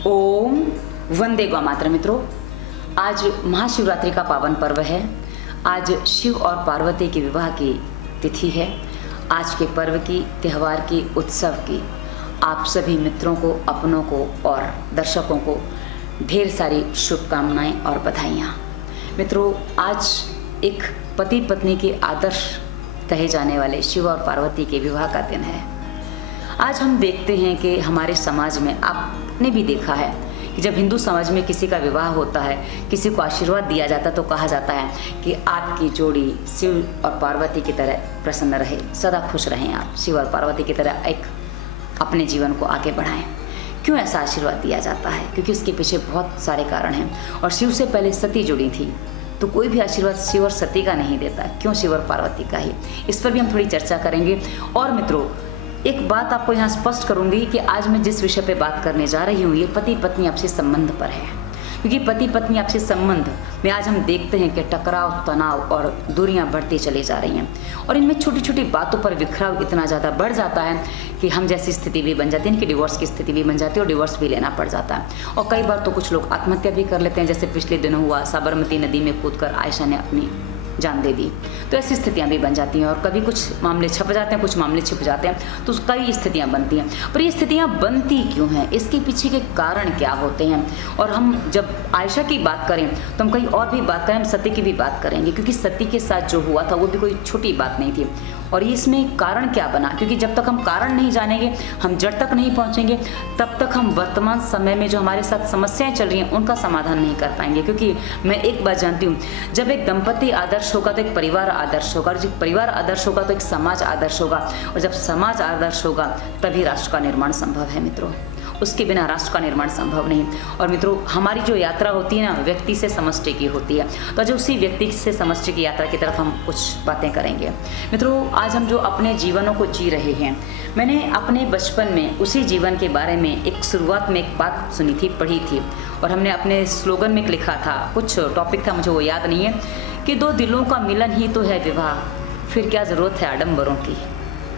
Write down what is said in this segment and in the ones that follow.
ओम वंदे गौ मातरम। मित्रों, आज महाशिवरात्रि का पावन पर्व है। आज शिव और पार्वती के विवाह की तिथि है। आज के पर्व की, त्यौहार की, उत्सव की आप सभी मित्रों को, अपनों को और दर्शकों को ढेर सारी शुभकामनाएं और बधाइयाँ। मित्रों, आज एक पति पत्नी के आदर्श कहे जाने वाले शिव और पार्वती के विवाह का दिन है। आज हम देखते हैं कि हमारे समाज में, आपने भी देखा है कि जब हिंदू समाज में किसी का विवाह होता है, किसी को आशीर्वाद दिया जाता है तो कहा जाता है कि आपकी जोड़ी शिव और पार्वती की तरह प्रसन्न रहे, सदा खुश रहें, आप शिव और पार्वती की तरह एक अपने जीवन को आगे बढ़ाएं। क्यों ऐसा आशीर्वाद दिया जाता है? क्योंकि उसके पीछे बहुत सारे कारण हैं। और शिव से पहले सती जुड़ी थी, तो कोई भी आशीर्वाद शिव और सती का नहीं देता, क्यों शिव और पार्वती का ही? इस पर भी हम थोड़ी चर्चा करेंगे। और मित्रों, एक बात आपको यहाँ स्पष्ट करूंगी कि आज मैं जिस विषय पे बात करने जा रही हूँ, ये पति पत्नी आपसी संबंध पर है। क्योंकि पति पत्नी आपसी संबंध में आज हम देखते हैं कि टकराव, तनाव और दूरियां बढ़ती चली जा रही हैं। और इनमें छोटी छोटी बातों पर बिखराव इतना ज़्यादा बढ़ जाता है कि हम जैसी स्थिति भी बन जाती है, इनकी डिवोर्स की स्थिति भी बन जाती है और डिवोर्स भी लेना पड़ जाता है। और कई बार तो कुछ लोग आत्महत्या भी कर लेते हैं, जैसे पिछले दिनों हुआ, साबरमती नदी में कूदकर आयशा ने अपनी जान दे दी। तो ऐसी स्थितियां भी बन जाती हैं। और कभी कुछ मामले छप जाते हैं, कुछ मामले छिप जाते हैं, तो कई स्थितियां बनती हैं। पर ये स्थितियां बनती क्यों हैं? इसके पीछे के कारण क्या होते हैं? और हम जब आयशा की बात करें तो हम कहीं और भी बात करें, हम सती की भी बात करेंगे, क्योंकि सती के साथ जो हुआ था वो भी कोई छोटी बात नहीं थी। और इसमें कारण क्या बना? क्योंकि जब तक हम कारण नहीं जानेंगे, हम जड़ तक नहीं पहुंचेंगे, तब तक हम वर्तमान समय में जो हमारे साथ समस्याएं चल रही हैं उनका समाधान नहीं कर पाएंगे। क्योंकि मैं एक बात जानती हूँ, जब एक दंपति आदर्श होगा तो एक परिवार आदर्श होगा, और जब परिवार आदर्श होगा तो एक समाज आदर्श होगा, और जब समाज आदर्श होगा तभी राष्ट्र का निर्माण संभव है। मित्रों, उसके बिना राष्ट्र का निर्माण संभव नहीं। और मित्रों, हमारी जो यात्रा होती है ना, व्यक्ति से समष्टि की होती है। तो जो उसी व्यक्ति से समष्टि की यात्रा की तरफ हम कुछ बातें करेंगे। मित्रों, आज हम जो अपने जीवनों को जी रहे हैं, मैंने अपने बचपन में उसी जीवन के बारे में एक शुरुआत में एक बात सुनी थी, पढ़ी थी, और हमने अपने स्लोगन में लिखा था, कुछ टॉपिक था, मुझे वो याद नहीं है, कि दो दिलों का मिलन ही तो है विवाह, फिर क्या ज़रूरत है आडंबरों की।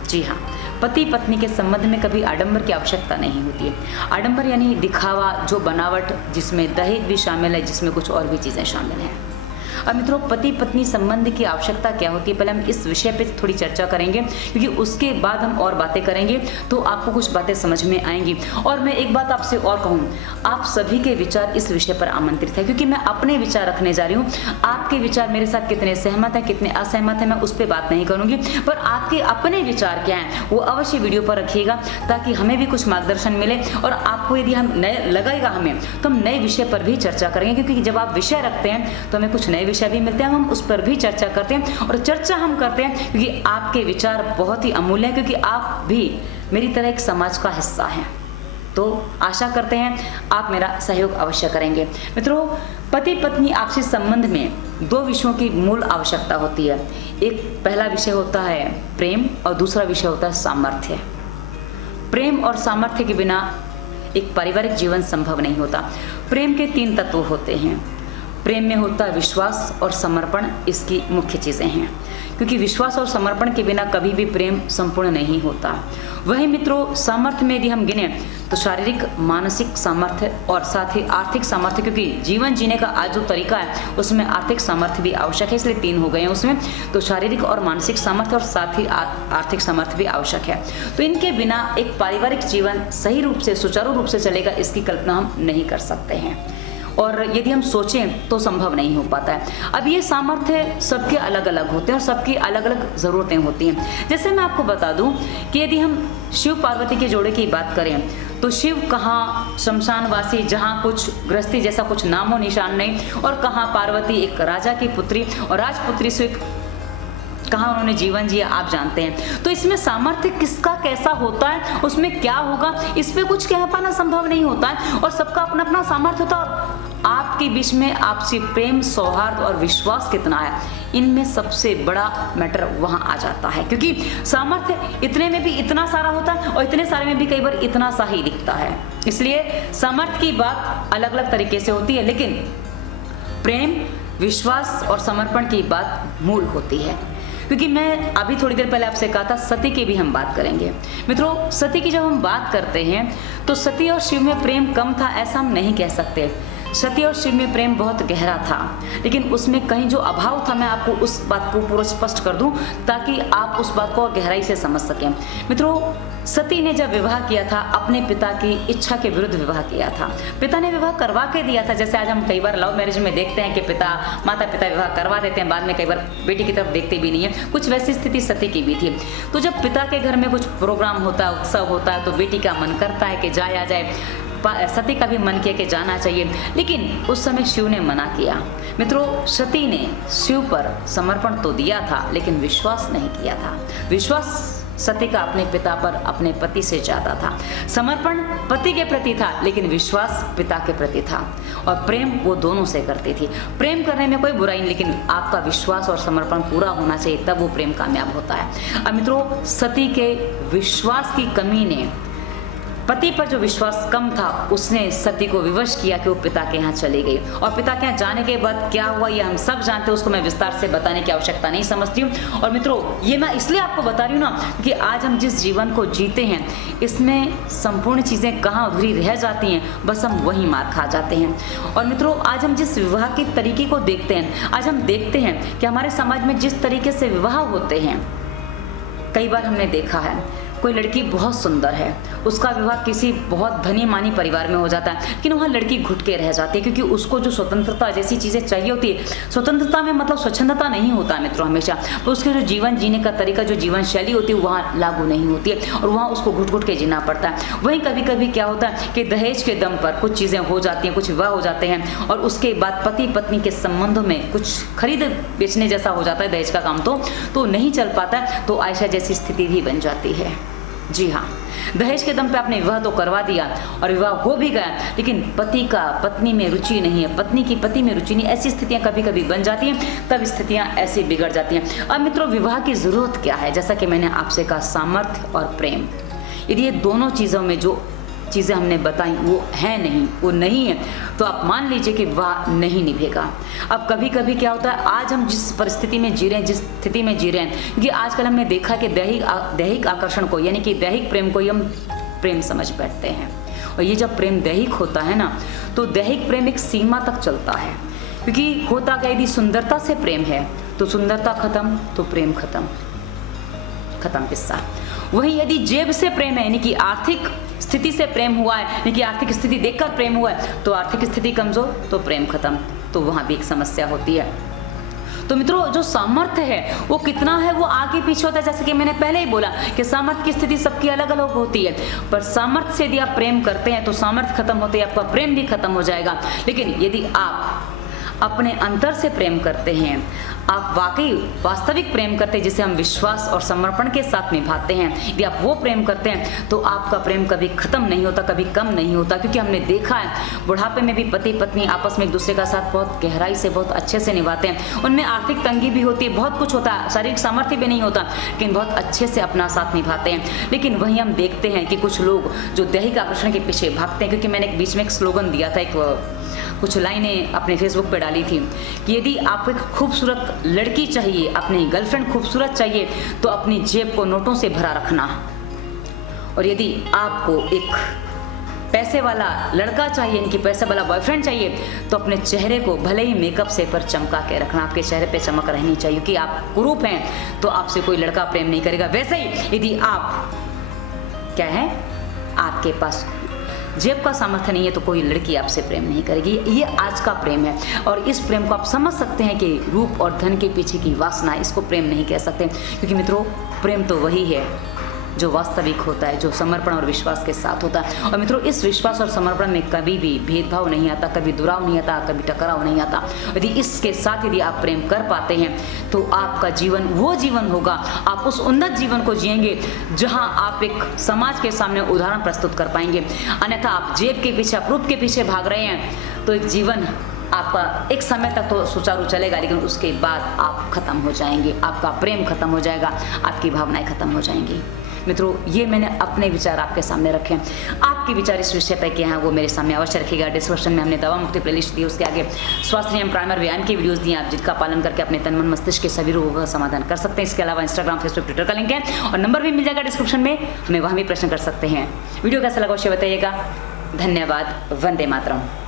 जी हाँ, पति पत्नी के संबंध में कभी आडंबर की आवश्यकता नहीं होती है। आडंबर यानी दिखावा, जो बनावट, जिसमें दहेज भी शामिल है, जिसमें कुछ और भी चीज़ें शामिल हैं। अब मित्रों, पति पत्नी संबंध की आवश्यकता क्या होती है, पहले हम इस विषय पे थोड़ी चर्चा करेंगे, क्योंकि उसके बाद हम और बातें करेंगे तो आपको कुछ बातें समझ में आएंगी। और मैं एक बात आपसे और कहूँ, आप सभी के विचार इस विषय पर आमंत्रित है, क्योंकि मैं अपने विचार रखने जा रही हूँ। आपके विचार मेरे साथ कितने सहमत हैं, कितने असहमत हैं, मैं उस पर बात नहीं करूँगी, पर आपके अपने विचार क्या हैं वो अवश्य वीडियो पर रखिएगा, ताकि हमें भी कुछ मार्गदर्शन मिले। और आपको यदि हम नए लगेगा हमें, तो हम नए विषय पर भी चर्चा करेंगे, क्योंकि जब आप विषय रखते हैं तो हमें कुछ नए विषय भी मिलते हैं, हम उस पर भी चर्चा करते हैं। और चर्चा हम करते हैं क्योंकि आपके विचार बहुत ही अमूल्य हैं, क्योंकि आप भी मेरी तरह एक समाज का हिस्सा हैं। तो आशा करते हैं आप मेरा सहयोग अवश्य करेंगे। मित्रों, पति पत्नी आपसी संबंध में दो विषयों की मूल आवश्यकता होती है। एक पहला विषय होता है प्रेम, और दूसरा विषय होता है सामर्थ्य। प्रेम और सामर्थ्य के बिना एक पारिवारिक जीवन संभव नहीं होता। प्रेम के 3 तत्व होते हैं। प्रेम में होता है विश्वास और समर्पण, इसकी मुख्य चीज़ें हैं, क्योंकि विश्वास और समर्पण के बिना कभी भी प्रेम संपूर्ण नहीं होता। वही मित्रों, सामर्थ्य में यदि हम गिने तो शारीरिक, मानसिक सामर्थ्य और साथ ही आर्थिक सामर्थ्य, क्योंकि जीवन जीने का आज जो तरीका है उसमें आर्थिक सामर्थ्य भी आवश्यक है, इसलिए 3 हो गए हैं उसमें। तो शारीरिक और मानसिक सामर्थ्य और साथ ही आर्थिक सामर्थ्य भी आवश्यक है। तो इनके बिना एक पारिवारिक जीवन सही रूप से, सुचारू रूप से चलेगा, इसकी कल्पना हम नहीं कर सकते हैं। और यदि हम सोचें तो संभव नहीं हो पाता है। अब ये सामर्थ्य सबके अलग अलग होते हैं और सबकी अलग अलग ज़रूरतें होती हैं। जैसे मैं आपको बता दूं कि यदि हम शिव पार्वती के जोड़े की बात करें तो शिव कहाँ शमशानवासी, जहाँ कुछ गृहस्थी जैसा कुछ नामो निशान नहीं, और कहाँ पार्वती एक राजा की पुत्री, और राजपुत्री से कहाँ उन्होंने जीवन जिया, आप जानते हैं। तो इसमें सामर्थ्य किसका कैसा होता है, उसमें क्या होगा, इस पे कुछ कह पाना संभव नहीं होता है। और सबका अपना अपना सामर्थ्य होता है। आपके बीच में आपसी प्रेम, सौहार्द और विश्वास कितना है, इनमें सबसे बड़ा मैटर वहां आ जाता है। क्योंकि सामर्थ्य इतने में भी इतना सारा होता है और इतने सारे में भी कई बार इतना सा ही दिखता है। इसलिए सामर्थ्य की बात अलग अलग तरीके से होती है, लेकिन प्रेम, विश्वास और समर्पण की बात मूल होती है। क्योंकि मैं अभी थोड़ी देर पहले आपसे कहा था सती की भी हम बात करेंगे। मित्रों, सती की जब हम बात करते हैं तो सती और शिव में प्रेम कम था ऐसा हम नहीं कह सकते। सती और शिव में प्रेम बहुत गहरा था, लेकिन उसमें कहीं जो अभाव था, मैं आपको उस बात को पूरा स्पष्ट कर दूं ताकि आप उस बात को और गहराई से समझ सकें। मित्रों, सती ने जब विवाह किया था अपने पिता की इच्छा के विरुद्ध विवाह किया था। पिता ने विवाह करवा के दिया था, जैसे आज हम कई बार लव मैरिज में देखते हैं कि माता पिता विवाह करवा देते हैं, बाद में कई बार बेटी की तरफ देखते भी नहीं है। कुछ वैसी स्थिति सती की भी थी। तो जब पिता के घर में कुछ प्रोग्राम होता है, उत्सव होता है, तो बेटी का मन करता है कि जाए आ जाए। सती का भी मन किया कि जाना चाहिए, लेकिन उस समय शिव ने मना किया। मित्रों, सती ने शिव पर समर्पण तो दिया था लेकिन विश्वास नहीं किया था। विश्वास सती का अपने पिता पर, अपने पति से ज्यादा था। समर्पण पति के प्रति था लेकिन विश्वास पिता के प्रति था, और प्रेम वो दोनों से करती थी। प्रेम करने में कोई बुराई नहीं, लेकिन आपका विश्वास और समर्पण पूरा होना चाहिए, तब वो प्रेम कामयाब होता है। अब मित्रों, सती के विश्वास की कमी ने, पति पर जो विश्वास कम था, उसने सती को विवश किया कि वो पिता के यहाँ चली गई। और पिता के यहाँ जाने के बाद क्या हुआ ये हम सब जानते हैं, उसको मैं विस्तार से बताने की आवश्यकता नहीं समझती हूँ। और मित्रों, ये मैं इसलिए आपको बता रही हूँ ना कि आज हम जिस जीवन को जीते हैं इसमें संपूर्ण चीज़ें कहाँ अधूरी रह जाती हैं, बस हम वहीं मार खा जाते हैं। और मित्रों, आज हम जिस विवाह के तरीके को देखते हैं, आज हम देखते हैं कि हमारे समाज में जिस तरीके से विवाह होते हैं, कई बार हमने देखा है कोई लड़की बहुत सुंदर है, उसका विवाह किसी बहुत धनी मानी परिवार में हो जाता है, लेकिन वहाँ लड़की घुट के रह जाती है, क्योंकि उसको जो स्वतंत्रता जैसी चीज़ें चाहिए होती है, स्वतंत्रता में मतलब स्वच्छंदता नहीं होता है मित्रों हमेशा, तो उसके जो जीवन जीने का तरीका, जो जीवन शैली होती है वहाँ लागू नहीं होती है, और वहाँ उसको घुट घुट के जीना पड़ता है। वहीं कभी कभी क्या होता है कि दहेज के दम पर कुछ चीज़ें हो जाती हैं, कुछ विवाह हो जाते हैं, और उसके बाद पति पत्नी के संबंधों में कुछ खरीद बेचने जैसा हो जाता है दहेज का काम, तो नहीं चल पाता है, तो आयशा जैसी स्थिति भी बन जाती है। जी हाँ, दहेज के दम पे आपने विवाह तो करवा दिया और विवाह हो भी गया, लेकिन पति का पत्नी में रुचि नहीं है, पत्नी की पति में रुचि नहीं, ऐसी स्थितियां कभी कभी बन जाती हैं, तब स्थितियां ऐसे बिगड़ जाती हैं। अब मित्रों, विवाह की जरूरत क्या है? जैसा कि मैंने आपसे कहा, सामर्थ्य और प्रेम। यदि ये दोनों चीज़ों में जो चीज़ें हमने बताई वो नहीं है, तो आप मान लीजिए कि विवाह नहीं निभेगा। अब कभी कभी क्या होता है, आज हम जिस परिस्थिति में जी रहे हैं, जिस स्थिति में जी रहे हैं, क्योंकि आजकल हमने देखा कि दैहिक आकर्षण को, यानी कि दैहिक प्रेम को ही हम प्रेम समझ बैठते हैं। और ये जब प्रेम दैहिक होता है ना, तो दैहिक प्रेम एक सीमा तक चलता है, क्योंकि होता क्या, यदि सुंदरता से प्रेम है तो सुंदरता खत्म तो प्रेम खत्म किस्सा। वहीं यदि जेब से प्रेम है, यानी कि आर्थिक स्थिति से प्रेम हुआ है, यानी कि आर्थिक स्थिति देखकर प्रेम हुआ है, तो आर्थिक स्थिति कमजोर तो प्रेम खत्म, तो वहां भी एक समस्या होती है। तो मित्रों, जो सामर्थ्य है वो कितना है, वो आगे पीछे होता है। जैसे कि मैंने पहले ही बोला कि सामर्थ्य की स्थिति सबकी अलग अलग होती है, पर सामर्थ्य से यदि आप प्रेम करते हैं तो सामर्थ्य खत्म होते ही आपका प्रेम भी खत्म हो जाएगा। लेकिन यदि आप अपने अंतर से प्रेम करते हैं, आप वाकई वास्तविक प्रेम करते हैं, जिसे हम विश्वास और समर्पण के साथ निभाते हैं, यदि आप वो प्रेम करते हैं तो आपका प्रेम कभी खत्म नहीं होता, कभी कम नहीं होता। क्योंकि हमने देखा है बुढ़ापे में भी पति पत्नी आपस में एक दूसरे का साथ बहुत गहराई से, बहुत अच्छे से निभाते हैं। उनमें आर्थिक तंगी भी होती है, बहुत कुछ होता है, शारीरिक सामर्थ्य भी नहीं होता, लेकिन बहुत अच्छे से अपना साथ निभाते हैं। लेकिन वहीं हम देखते हैं कि कुछ लोग जो दैहिक आकर्षण के पीछे भागते हैं, क्योंकि मैंने एक बीच में एक स्लोगन दिया था, कुछ लाइनें अपने फेसबुक पे डाली थी कि यदि आपको एक खूबसूरत लड़की चाहिए, अपनी गर्लफ्रेंड खूबसूरत चाहिए, तो अपनी जेब को नोटों से भरा रखना, और यदि आपको एक पैसे वाला लड़का चाहिए, इनकी पैसे वाला बॉयफ्रेंड चाहिए, तो अपने चेहरे को भले ही मेकअप से पर चमका के रखना, आपके चेहरे पे चमक रहनी चाहिए, कि आप कुरूप हैं तो आपसे कोई लड़का प्रेम नहीं करेगा। वैसे ही यदि आप क्या है, आपके पास जेब का सामर्थ्य नहीं है, तो कोई लड़की आपसे प्रेम नहीं करेगी। ये आज का प्रेम है, और इस प्रेम को आप समझ सकते हैं कि रूप और धन के पीछे की वासना, इसको प्रेम नहीं कह सकते, क्योंकि मित्रों, प्रेम तो वही है जो वास्तविक होता है, जो समर्पण और विश्वास के साथ होता है। और मित्रों, इस विश्वास और समर्पण में कभी भी भेदभाव नहीं आता, कभी दुराव नहीं आता, कभी टकराव नहीं आता। यदि इसके साथ यदि आप प्रेम कर पाते हैं तो आपका जीवन वो जीवन होगा, आप उस उन्नत जीवन को जिएंगे जहां आप एक समाज के सामने उदाहरण प्रस्तुत कर पाएंगे। अन्यथा आप जेब के पीछे, आप रूप के पीछे भाग रहे हैं, तो एक जीवन आपका एक समय तक तो सुचारू चलेगा, लेकिन उसके बाद आप खत्म हो जाएंगे, आपका प्रेम खत्म हो जाएगा, आपकी भावनाएं खत्म हो जाएंगी। मित्रों, ये मैंने अपने विचार आपके सामने रखे हैं। आपके विचार इस विषय पर क्या हैं वो मेरे सामने अवश्य रखिएगा। डिस्क्रिप्शन में हमने दवा मुक्ति प्लेलिस्ट दी, उसके आगे स्वास्थ्य नियम, प्राणायाम, व्यायाम की वीडियोस दी हैं, आप जिनका पालन करके अपने तन मन मस्तिष्क के सभी रोगों का समाधान कर सकते हैं। इसके अलावा इंस्टाग्राम, फेसबुक, ट्विटर का लिंक है और नंबर भी मिल जाएगा डिस्क्रिप्शन में, हमें वहाँ भी प्रश्न कर सकते हैं। वीडियो कैसा लगा अवश्य बताइएगा। धन्यवाद। वंदे मातरम।